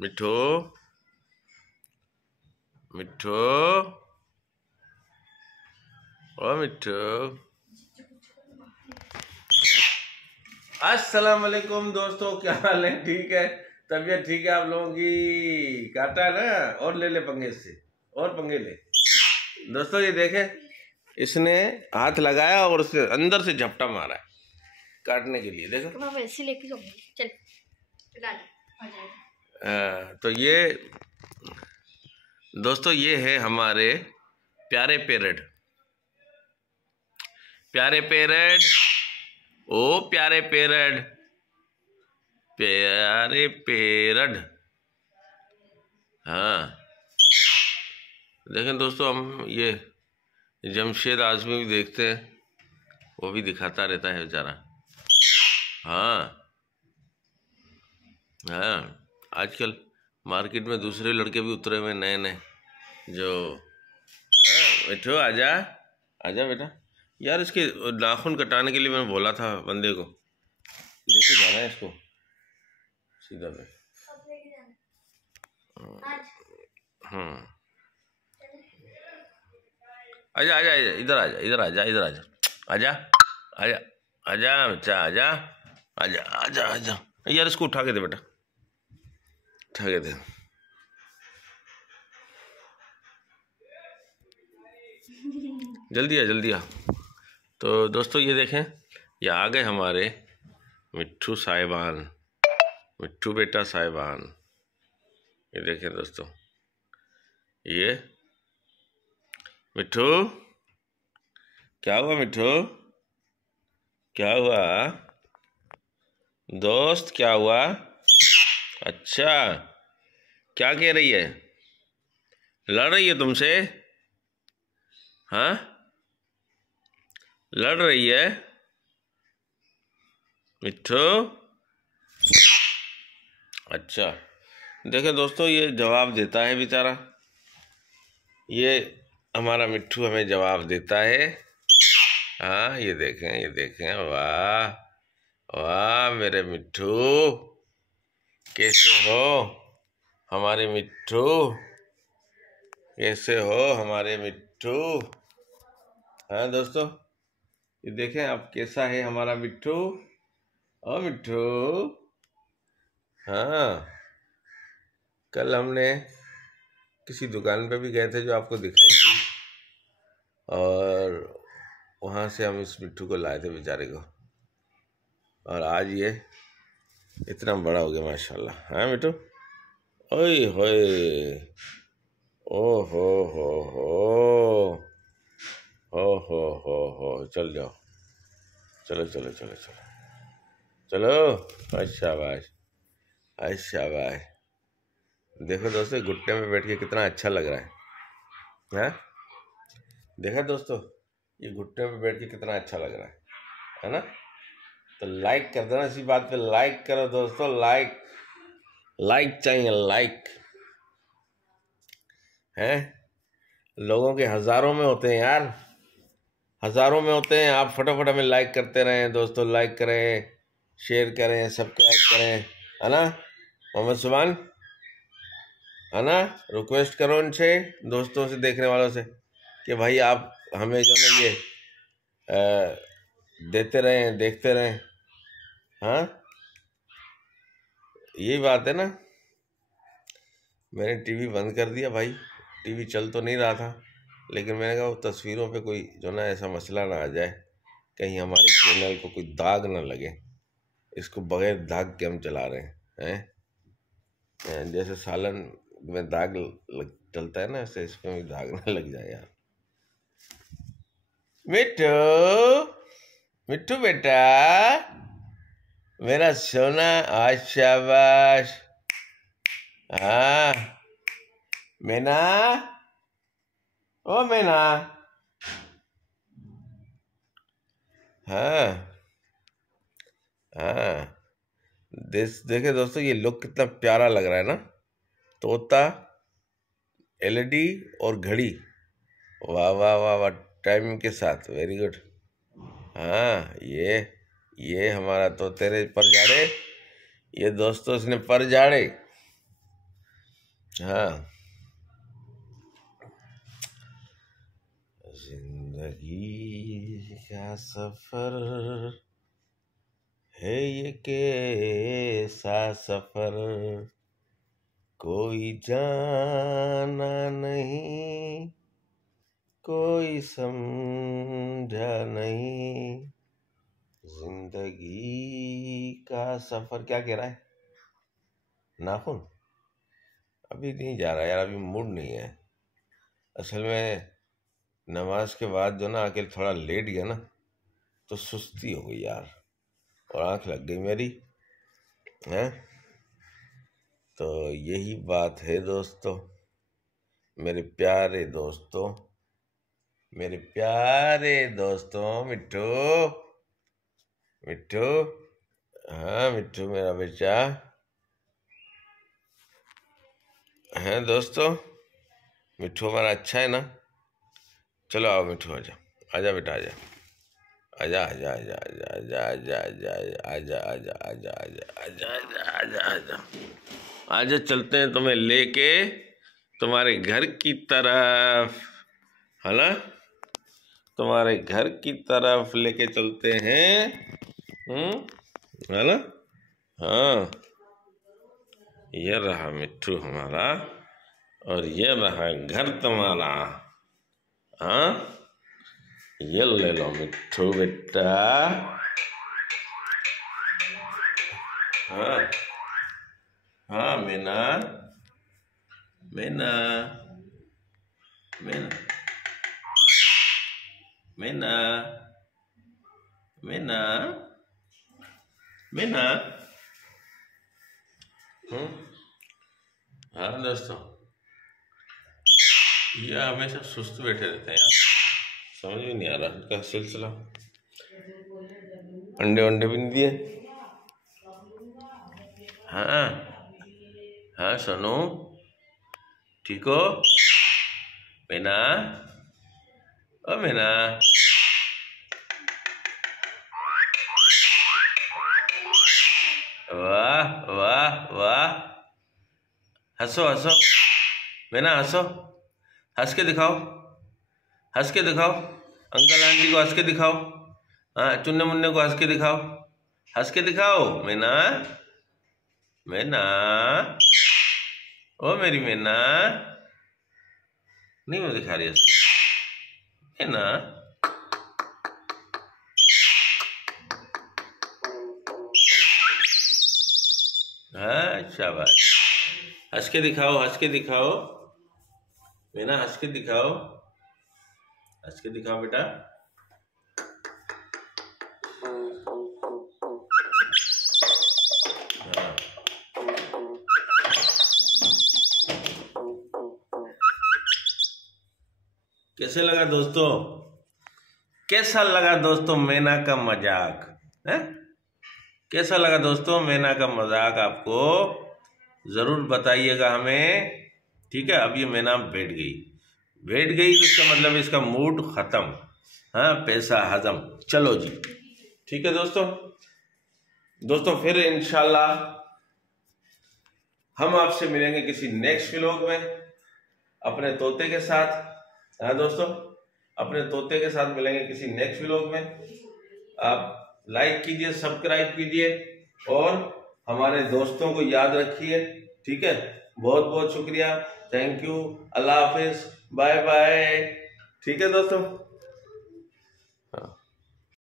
मिठू मिठू ओ मिठू। अस्सलाम वालेकुम दोस्तों, क्या हाल है? ठीक है, तबीयत ठीक है आप लोगों की? काटा है ना? और ले ले पंगे से, और पंगे ले। दोस्तों ये देखे, इसने हाथ लगाया और उसने अंदर से झपटा मारा है काटने के लिए। देखो तो मैं वैसे लेके जाऊंगी। चल तो ये दोस्तों ये है हमारे प्यारे पेरेंट। प्यारे पेरेंट, ओ प्यारे पेरेंट, प्यारे पेरेंट। हाँ देखें दोस्तों, हम ये जमशेद आजमी भी देखते हैं, वो भी दिखाता रहता है बेचारा। हाँ हाँ, आजकल मार्केट में दूसरे लड़के भी उतरे हुए नए नए जो। बैठो, आजा आजा बेटा। यार इसके नाखून कटाने के लिए मैंने बोला था बंदे को, लेके जाना है इसको सीधा पे। हाँ आजा आजा आजा, इधर आजा, इधर आजा, इधर आजा, आजा आजा आजा बच्चा, आजा आजा आजा आजा। यार इसको उठा के दे बेटा, उठा के दे। जल्दी आ जल्दी आ। तो दोस्तों ये देखें, ये आ गए हमारे मिट्ठू साहिबान, मिट्ठू बेटा साहिबान। ये देखें दोस्तों, ये मिट्ठू, क्या हुआ मिट्ठू? क्या हुआ दोस्त, क्या हुआ? अच्छा, क्या कह रही है? लड़ रही है तुमसे? हाँ लड़ रही है मिट्ठू? अच्छा देखें दोस्तों, ये जवाब देता है बेचारा, ये हमारा मिट्ठू हमें जवाब देता है। हाँ ये देखें, वाह वाह मेरे मिट्ठू, कैसे हो हमारे मिट्ठू? कैसे हो हमारे मिट्ठू? हाँ दोस्तों ये देखें आप, कैसा है हमारा मिट्ठू? ओ मिट्ठू। हाँ कल हमने किसी दुकान पे भी गए थे जो आपको दिखाई थी, और वहाँ से हम इस मिट्ठू को लाए थे बेचारे को, और आज ये इतना बड़ा हो गया माशाल्लाह। हाँ मिट्ठू, ओए होए, ओ हो, चल जाओ, चलो चलो चलो चलो चलो। अच्छा बाश, अच्छा बाश। देखो दोस्तों, घुटने में बैठ के कितना अच्छा लग रहा है। हाँ देखा दोस्तों, ये घुटने पे बैठ के कितना अच्छा लग रहा है ना? तो लाइक कर देना, इसी बात पे लाइक करो दोस्तों, लाइक लाइक चाहिए, लाइक है। लोगों के हजारों में होते हैं यार, हजारों में होते हैं। आप फटाफट हमें लाइक करते रहें दोस्तों, लाइक करें, शेयर करें, सब्सक्राइब करें, है ना मोहम्मद सुभान? है ना? रिक्वेस्ट करो उनसे, दोस्तों से, देखने वालों से, कि भाई आप हमें जो है ये देते रहें, देखते रहें। हाँ यही बात है ना। मैंने टीवी बंद कर दिया भाई, टीवी चल तो नहीं रहा था, लेकिन मैंने कहा वो तस्वीरों पे कोई जो ना ऐसा मसला ना आ जाए, कहीं हमारे चैनल को कोई दाग ना लगे। इसको बगैर दाग के हम चला रहे हैं। जैसे सालन में दाग चलता है ना, ऐसे इसमें भी दाग ना लग जाए यार। मिट्टू, मिट्टू बेटा मेरा सोना, आज शाबाश। हाँ मैना, ओ मैना। हाँ हाँ देखे दोस्तों, ये लुक कितना प्यारा लग रहा है ना, तोता, एलईडी और घड़ी, वाह वाह वाह वाह, टाइमिंग के साथ, वेरी गुड। हाँ ये हमारा तो तेरे पर झाड़े, ये दोस्तों इसने पर झाड़े। हाँ, जिंदगी का सफर है ये कैसा सफर, कोई जाना नहीं, कोई समझा नहीं। जिंदगी का सफर क्या कह रहा है? नाखून अभी नहीं जा रहा यार, अभी मूड नहीं है। असल में नमाज के बाद जो ना आके थोड़ा लेट गया ना, तो सुस्ती हो गई यार, और आंख लग गई मेरी है। तो यही बात है दोस्तों, मेरे प्यारे दोस्तों, मेरे प्यारे दोस्तों। मिट्टू, मिट्टू, हाँ मिट्टू मेरा बेटा है दोस्तों। मिट्टू हमारा अच्छा है ना? चलो आओ मिट्टू, आजा आजा बेटा, आजा आजा आजा आजा आजा आजा आजा आजा आजा आजा आजा आजा आजा आजा आजा, चलते हैं तुम्हें लेके तुम्हारे घर की तरफ, है ना? तुम्हारे घर की तरफ लेके चलते हैं, है ना? हाँ, ये रहा मिट्टू हमारा, और ये रहा घर तुम्हारा। हाँ, ये ले लो मिट्टू बेटा। हाँ हाँ, मीना, मीना, मीना, मीना, मीना, मीना। हाँ दोस्तों, ये हमेशा सुस्त बैठे रहते हैं यार, समझ में नहीं आ रहा इनका सिलसिला। अंडे वंडे भी नहीं दिए। हाँ हाँ सोनू, ठीक हो? मीना, ओ मीना, वाह वाह वाह, हंसो हंसो मीना, हंसो, हंस के दिखाओ, हंस के दिखाओ, अंकल आंटी को हंस के दिखाओ, हाँ चुन्ने मुन्ने को हंस के दिखाओ, हंस के दिखाओ मीना, मीना, ओ मेरी मीना, नहीं मैं दिखा रही हंस के, मीना। हाँ शाबाश, हंस के दिखाओ, हंस के दिखाओ मीना, हंस के दिखाओ, हंस के दिखाओ बेटा। हाँ। कैसे लगा दोस्तों? कैसा लगा दोस्तों मीना का मजाक है? कैसा लगा दोस्तों मीना का मजाक? आपको जरूर बताइएगा हमें, ठीक है? अब ये मीना बैठ गई, बैठ गई तो इसका मतलब इसका मूड खत्म, हाँ पैसा हजम। चलो जी, ठीक है दोस्तों। दोस्तों फिर इंशाल्लाह हम आपसे मिलेंगे किसी नेक्स्ट व्लॉग में अपने तोते के साथ, हाँ दोस्तों, अपने तोते के साथ मिलेंगे किसी नेक्स्ट व्लॉग में। आप लाइक कीजिए, सब्सक्राइब कीजिए, और हमारे दोस्तों को याद रखिए, ठीक है? बहुत बहुत शुक्रिया, थैंक यू, अल्लाह हाफिज, बाय बाय, ठीक है दोस्तों। हाँ।